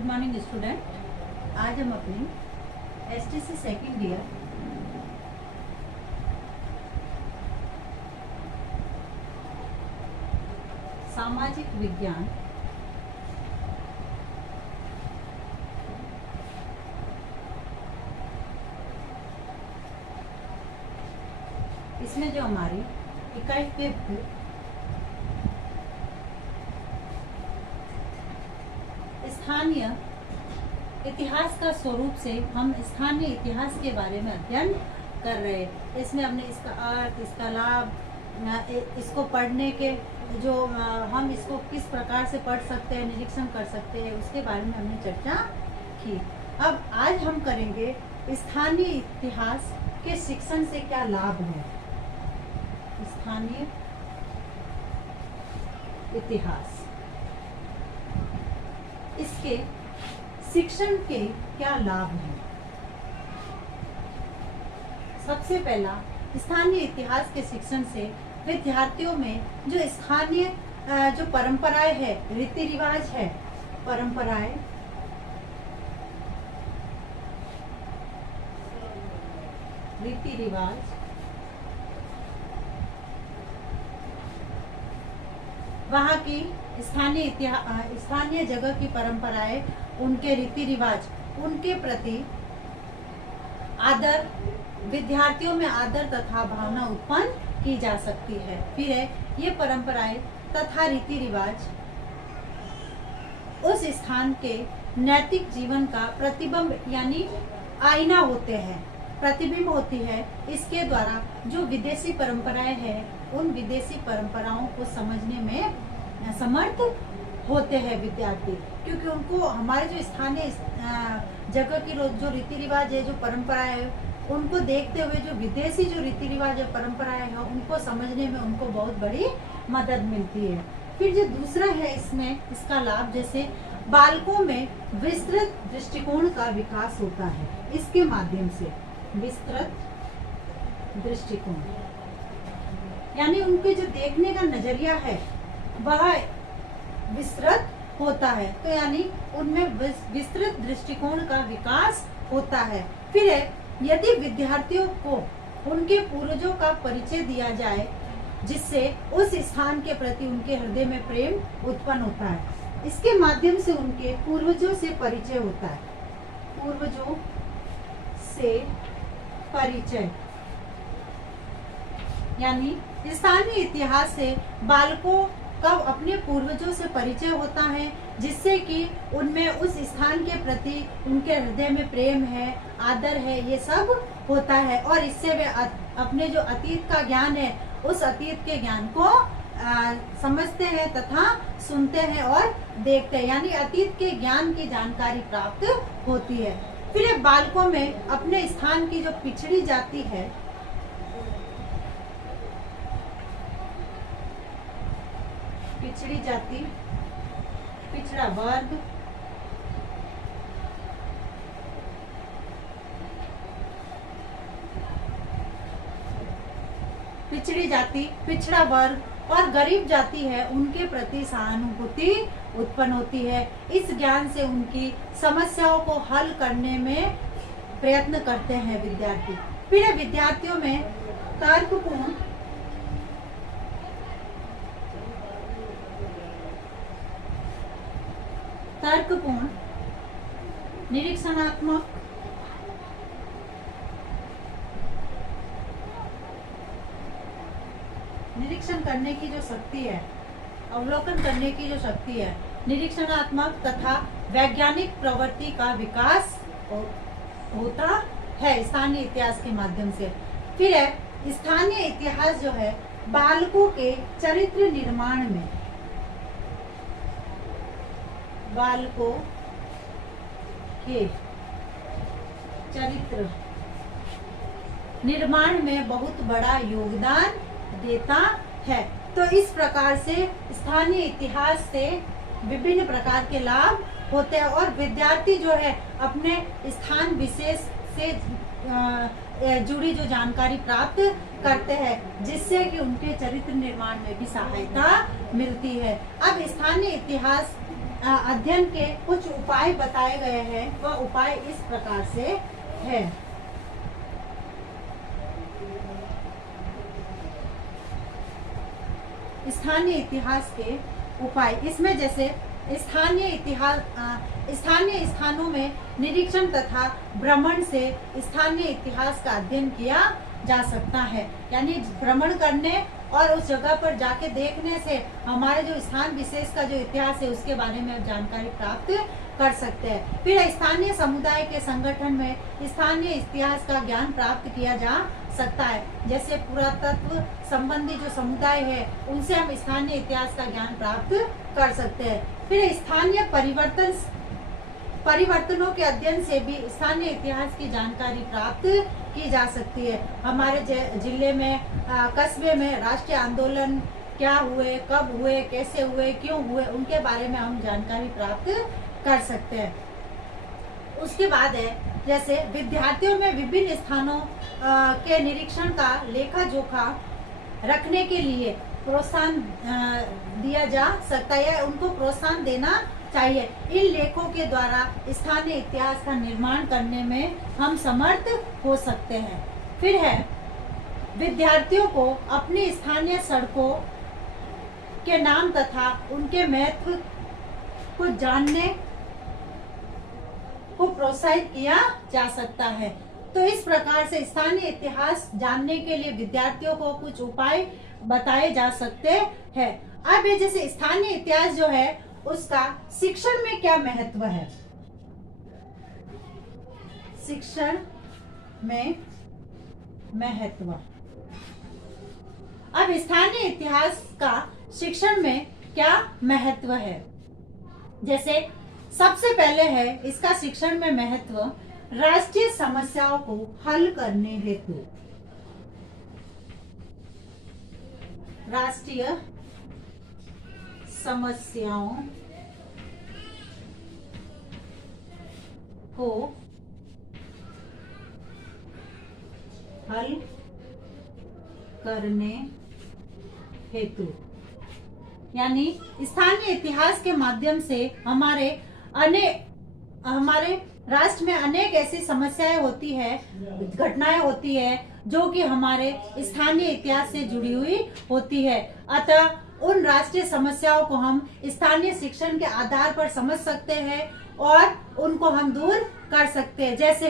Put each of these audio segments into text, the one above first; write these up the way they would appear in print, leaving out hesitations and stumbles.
Good morning student. आज हम अपनी एसटीसी सेकेंड ईयर सामाजिक विज्ञान इसमें जो हमारी इकाई 5 स्थानीय इतिहास का स्वरूप से हम स्थानीय इतिहास के बारे में अध्ययन कर रहे हैं। इसमें हमने इसका अर्थ, इसका लाभ, इसको पढ़ने के जो हम इसको किस प्रकार से पढ़ सकते हैं, निरीक्षण कर सकते हैं, उसके बारे में हमने चर्चा की। अब आज हम करेंगे स्थानीय इतिहास के शिक्षण से क्या लाभ है। स्थानीय इतिहास, इसके शिक्षण के क्या लाभ हैं। सबसे पहला, स्थानीय इतिहास के शिक्षण से विद्यार्थियों में जो स्थानीय जो परंपराएं है, रीति रिवाज है, परंपराएं रीति रिवाज, वहाँ की स्थानीय जगह की परंपराएं, उनके रीति रिवाज, उनके प्रति आदर, विद्यार्थियों में आदर तथा भावना उत्पन्न की जा सकती है। फिर है, ये परंपराएं तथा रीति रिवाज उस स्थान के नैतिक जीवन का प्रतिबिंब यानी आईना होते हैं, प्रतिबिंब होती है। इसके द्वारा जो विदेशी परंपराएं हैं, उन विदेशी परंपराओं को समझने में समर्थ होते हैं विद्यार्थी, क्योंकि उनको हमारे जो स्थानीय जगह की जो रीति रिवाज है, जो परंपराएं है, उनको देखते हुए जो विदेशी जो रीति रिवाज है, परंपराएं हैं, उनको समझने में उनको बहुत बड़ी मदद मिलती है। फिर जो दूसरा है इसमें इसका लाभ, जैसे बालकों में विस्तृत दृष्टिकोण का विकास होता है। इसके माध्यम से विस्तृत दृष्टिकोण यानी उनके जो देखने का नजरिया है वह विस्तृत होता है, तो यानी उनमें विस्तृत दृष्टिकोण का विकास होता है। फिर है, यदि विद्यार्थियों को उनके पूर्वजों का परिचय दिया जाए, जिससे उस स्थान के प्रति उनके हृदय में प्रेम उत्पन्न होता है। इसके माध्यम से उनके पूर्वजों से परिचय होता है। पूर्वजों से परिचय यानी स्थानीय इतिहास से बालकों का अपने पूर्वजों से परिचय होता है, जिससे कि उनमें उस स्थान के प्रति उनके हृदय में प्रेम है, आदर है, ये सब होता है। और इससे वे अपने जो अतीत का ज्ञान है, उस अतीत के ज्ञान को समझते हैं तथा सुनते हैं और देखते हैं, यानी अतीत के ज्ञान की जानकारी प्राप्त होती है। फिर बालकों में अपने स्थान की जो पिछड़ी जाति है, पिछड़ी जाति, पिछड़ा वर्ग, पिछड़ी जाति, पिछड़ा वर्ग और गरीब जाति है, उनके प्रति सहानुभूति उत्पन्न होती है। इस ज्ञान से उनकी समस्याओं को हल करने में प्रयत्न करते हैं विद्यार्थी। फिर विद्यार्थियों में तर्कपूर्ण, निरीक्षणात्मक, निरीक्षण करने की जो शक्ति है, अवलोकन करने की जो शक्ति है, निरीक्षणात्मक तथा वैज्ञानिक प्रवृत्ति का विकास होता है स्थानीय इतिहास के माध्यम से। फिर है, स्थानीय इतिहास जो है बालकों के चरित्र निर्माण में, बालकों के चरित्र निर्माण में बहुत बड़ा योगदान देता है। तो इस प्रकार से स्थानीय इतिहास से विभिन्न प्रकार के लाभ होते हैं और विद्यार्थी जो है अपने स्थान विशेष से जुड़ी जो जानकारी प्राप्त करते हैं, जिससे कि उनके चरित्र निर्माण में भी सहायता मिलती है। अब स्थानीय इतिहास अध्ययन के कुछ उपाय बताए गए हैं। वह उपाय इस प्रकार से है। स्थानीय इतिहास के उपाय, इसमें जैसे स्थानीय इतिहास, स्थानीय स्थानों में निरीक्षण तथा भ्रमण से स्थानीय इतिहास का अध्ययन किया जा सकता है। यानी भ्रमण करने और उस जगह पर जाके देखने से हमारे जो स्थान विशेष का जो इतिहास है उसके बारे में जानकारी प्राप्त कर सकते हैं। फिर स्थानीय समुदाय के संगठन में स्थानीय इतिहास का ज्ञान प्राप्त किया जा सकता है। जैसे पुरातत्व संबंधी जो समुदाय है उनसे हम स्थानीय इतिहास का ज्ञान प्राप्त कर सकते हैं। फिर स्थानीय परिवर्तनों के अध्ययन से भी स्थानीय इतिहास की जानकारी प्राप्त की जा सकती है। हमारे जिले में, कस्बे में राष्ट्रीय आंदोलन क्या हुए, कब हुए, कैसे हुए, क्यों हुए, उनके बारे में हम जानकारी प्राप्त कर सकते हैं। उसके बाद है जैसे विद्यार्थियों में विभिन्न स्थानों के निरीक्षण का लेखा जोखा रखने के लिए प्रोत्साहन दिया जा सकता है, उनको प्रोत्साहन देना चाहिए। इन लेखों के द्वारा स्थानीय इतिहास का निर्माण करने में हम समर्थ हो सकते हैं। फिर है विद्यार्थियों को अपनी स्थानीय सड़कों के नाम तथा उनके महत्व को जानने को प्रोत्साहित किया जा सकता है। तो इस प्रकार से स्थानीय इतिहास जानने के लिए विद्यार्थियों को कुछ उपाय बताए जा सकते हैं। अब ये जैसे स्थानीय इतिहास जो है उसका शिक्षण में क्या महत्व है। शिक्षण में महत्व, अब स्थानीय इतिहास का शिक्षण में क्या महत्व है। जैसे सबसे पहले है इसका शिक्षण में महत्व राष्ट्रीय समस्याओं को हल करने हेतु, राष्ट्रीय समस्याओं को हल करने हेतु, यानी स्थानीय इतिहास के माध्यम से हमारे राष्ट्र में अनेक ऐसी समस्याएं होती है, घटनाएं होती है जो कि हमारे स्थानीय इतिहास से जुड़ी हुई होती है। अतः उन राष्ट्रीय समस्याओं को हम स्थानीय शिक्षण के आधार पर समझ सकते हैं और उनको हम दूर कर सकते हैं। जैसे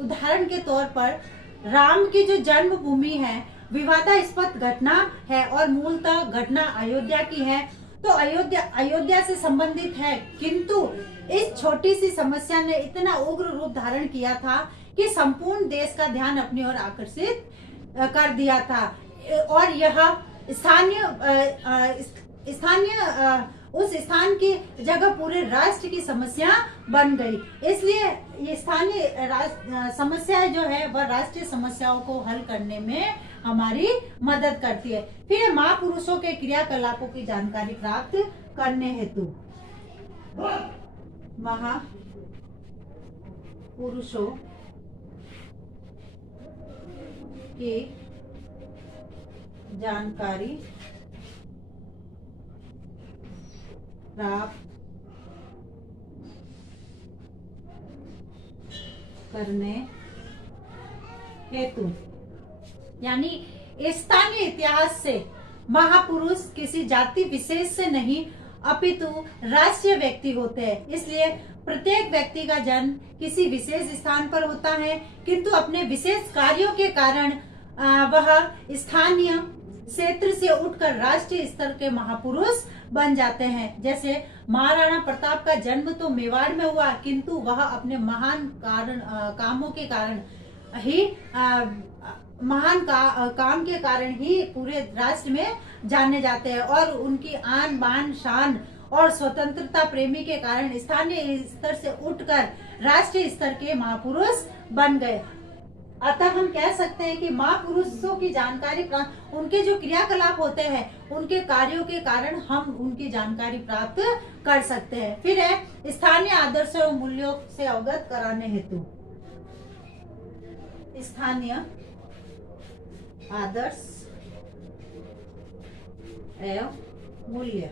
उदाहरण के तौर पर राम की जो जन्मभूमि है विवादास्पद घटना है और मूलतः घटना अयोध्या की है, तो अयोध्या से संबंधित है, किंतु इस छोटी सी समस्या ने इतना उग्र रूप धारण किया था कि संपूर्ण देश का ध्यान अपनी ओर आकर्षित कर दिया था और यह उस स्थान की जगह पूरे राष्ट्र की समस्या बन गई। इसलिए ये स्थानीय समस्याएं जो है वह राष्ट्रीय समस्याओं को हल करने में हमारी मदद करती है। फिर महापुरुषों के क्रियाकलापों की जानकारी प्राप्त करने हेतु, महापुरुषों की जानकारी प्राप्त करने हेतु, यानी स्थानीय इतिहास से महापुरुष किसी जाति विशेष से नहीं अपितु राष्ट्रीय व्यक्ति होते हैं। इसलिए प्रत्येक व्यक्ति का जन्म किसी विशेष स्थान पर होता है, किंतु अपने विशेष कार्यों के कारण वह स्थानीय क्षेत्र से उठकर राष्ट्रीय स्तर के महापुरुष बन जाते हैं। जैसे महाराणा प्रताप का जन्म तो मेवाड़ में हुआ, किंतु वह अपने महान कामों के कारण ही काम के कारण ही पूरे राष्ट्र में जाने जाते हैं और उनकी आन बान शान और स्वतंत्रता प्रेमी के कारण स्थानीय स्तर से उठकर राष्ट्रीय स्तर के महापुरुष बन गए। अतः हम कह सकते हैं कि महापुरुषों की जानकारी प्राप्त, उनके जो क्रियाकलाप होते हैं उनके कार्यों के कारण हम उनकी जानकारी प्राप्त कर सकते हैं। फिर है स्थानीय आदर्शों और मूल्यों से अवगत कराने हेतु, स्थानीय आदर्श एवं मूल्य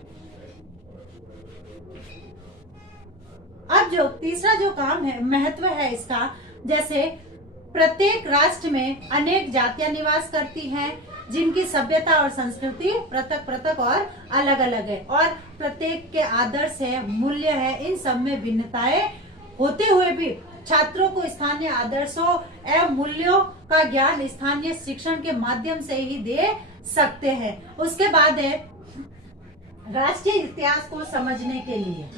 अब जो तीसरा जो काम है, महत्व है इसका, जैसे प्रत्येक राष्ट्र में अनेक जातियां निवास करती हैं, जिनकी सभ्यता और संस्कृति पृथक पृथक और अलग अलग है, और प्रत्येक के आदर्श है, मूल्य है, इन सब में भिन्नताएं होते हुए भी छात्रों को स्थानीय आदर्शों एवं मूल्यों का ज्ञान स्थानीय शिक्षण के माध्यम से ही दे सकते हैं। उसके बाद है राष्ट्रीय इतिहास को समझने के लिए।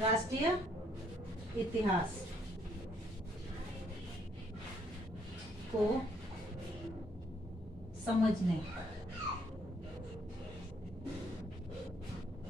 राष्ट्रीय इतिहास को समझने,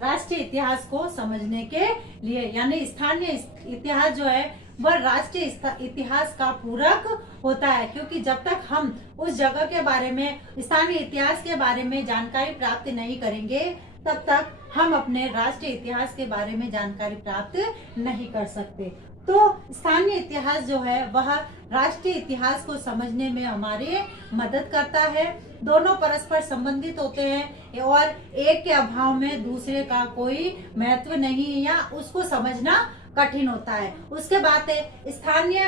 राष्ट्रीय इतिहास को समझने के लिए, यानी स्थानीय इतिहास जो है वह राष्ट्रीय इतिहास का पूरक होता है, क्योंकि जब तक हम उस जगह के बारे में, स्थानीय इतिहास के बारे में जानकारी प्राप्त नहीं करेंगे, तब तक हम अपने राष्ट्रीय इतिहास के बारे में जानकारी प्राप्त नहीं कर सकते। तो स्थानीय इतिहास जो है वह राष्ट्रीय इतिहास को समझने में हमारी मदद करता है। दोनों परस्पर संबंधित होते हैं और एक के अभाव में दूसरे का कोई महत्व नहीं, या उसको समझना कठिन होता है। उसके बाद है स्थानीय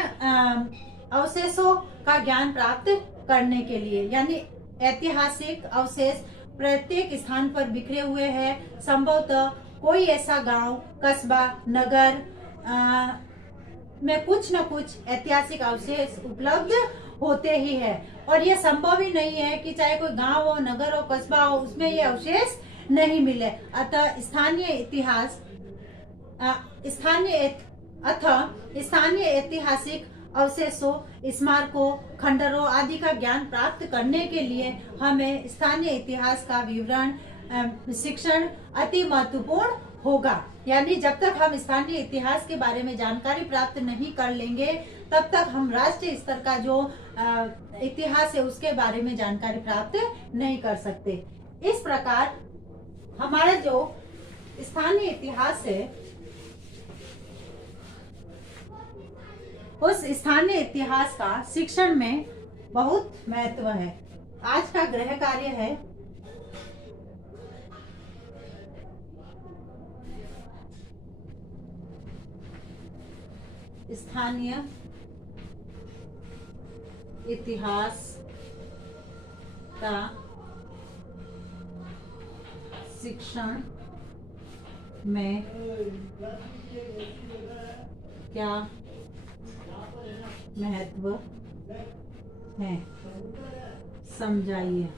अवशेषों का ज्ञान प्राप्त करने के लिए, यानी ऐतिहासिक अवशेष प्रत्येक स्थान पर बिखरे हुए हैं। संभवतः कोई ऐसा गांव, कस्बा, नगर में कुछ न कुछ ऐतिहासिक अवशेष उपलब्ध होते ही है, और ये संभव ही नहीं है कि चाहे कोई गांव हो, नगर हो, कस्बा हो, उसमें ये अवशेष नहीं मिले। अतः स्थानीय ऐतिहासिक अवशेषों, स्मारकों, खंडरों आदि का ज्ञान प्राप्त करने के लिए हमें स्थानीय इतिहास का विवरण शिक्षण अति महत्वपूर्ण होगा। यानी जब तक हम स्थानीय इतिहास के बारे में जानकारी प्राप्त नहीं कर लेंगे, तब तक हम राष्ट्रीय स्तर का जो इतिहास है उसके बारे में जानकारी प्राप्त नहीं कर सकते। इस प्रकार हमारा जो स्थानीय इतिहास है, उस स्थानीय इतिहास का शिक्षण में बहुत महत्व है। आज का गृह कार्य है स्थानीय इतिहास का शिक्षण में क्या महत्व है, समझाइए।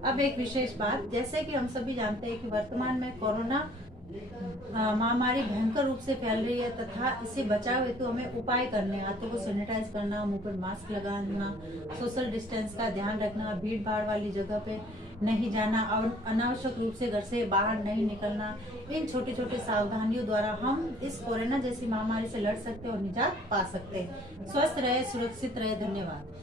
अब एक विशेष बात, जैसे कि हम सभी जानते हैं कि वर्तमान में कोरोना महामारी भयंकर रूप से फैल रही है, तथा इससे बचाव हेतु हमें उपाय करने, हाथों को सैनिटाइज करना, मुंह पर मास्क लगाना, सोशल डिस्टेंस का ध्यान रखना, भीड़ भाड़ वाली जगह पे नहीं जाना और अनावश्यक रूप से घर से बाहर नहीं निकलना। इन छोटे छोटे सावधानियों द्वारा हम इस कोरोना जैसी महामारी से लड़ सकते और निजात पा सकते हैं। स्वस्थ रहे, सुरक्षित रहे। धन्यवाद।